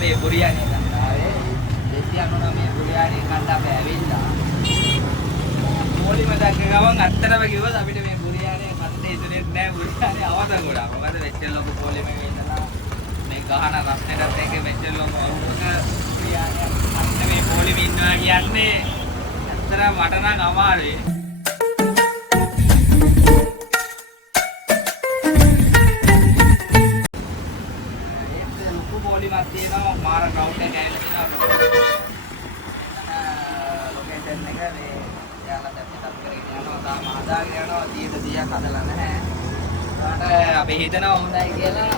මේ බුරියානි ගන්නාවේ 299 බුරියානි කන්න බැවිලා පොලිම දැක්ක ගමන් අත්තරම කිව්වොත් අපිට මේ බුරියානි කන්න ඉතුරුෙත් නැහැ බුරියානි අවත ගොඩක් මොකද වෙච්ච ලොකු පොලිමක ඉඳලා මේ ගහන රස්නෙටත් එක්ක වෙච්ච ලොකු අවුරුක බුරියානි අන්න මේ පොලිම ඉන්නවා කියන්නේ අත්තරම මට නම් අමාරුයි තියෙනවා මාර ක්‍රවුඩ් එක ඇවිල්ලා ලොකේෂන් එක මේ යාලා දැන් පිටත් කරගෙන යනවා තාම හදාගෙන යනවා 100ක් හදලා නැහැ. ඒකට අපි හිතනවා හොඳයි කියලා.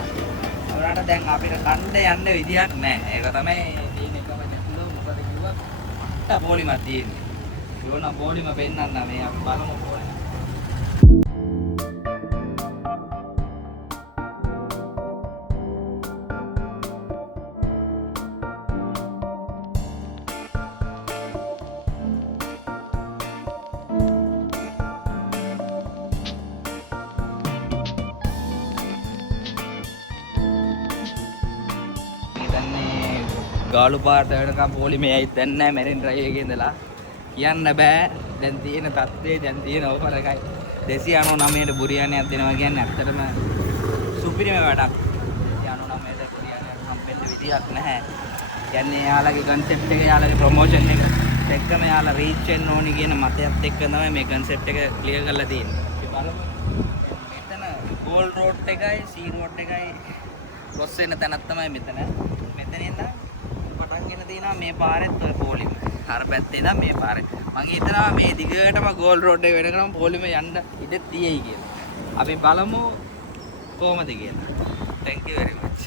ඒකට දැන් අපිට කන්න යන්න විදියක් නැහැ. ඒක තමයි තියෙන එකම ගැටලුව. මොකද කිව්වා අට පොලිමක් තියෙන්නේ. ඒගොල්ලෝ පොලිම පෙන්නන්න මේ අපි බලමු පොලිම. ගාලු පාට වෙනකම් පොලිමේ ඇයි දැන් නැහැ මැරින් ඩ්‍රයිව් එකේ ඉඳලා කියන්න බෑ දැන් තියෙන තත්ත්වය දැන් තියෙන ඕෆර් එකයි 299ට බුරියානියක් දෙනවා කියන්නේ ඇත්තටම සුපිරිම වැඩක් 299ට බුරියානියක් හම්බෙන්න විදියක් නැහැ කියන්නේ යාළුවගේ concept එක යාළුවගේ promotion එක එක්කම යාළුවා reach වෙන්න ඕනි කියන මතයත් එක්ක තමයි මේ concept එක clear කරලා තියෙන්නේ අපි බලමු මෙතන gold road එකයි sea road එකයි cross වෙන තැනක් තමයි මෙතන මෙතන ඉඳන් පටන් තියෙනවා මේ පාරෙත් ඔය පොලිම. අර පැත්තේ ඉඳන් මේ පාරේ. මම හිතනවා මේ දිගටම ගෝල් රෝඩ් එක වෙනකම් පොලිම යන්න ඉඩ තියෙයි කියලා. අපි බලමු කොහමද කියලා. Thank you very much.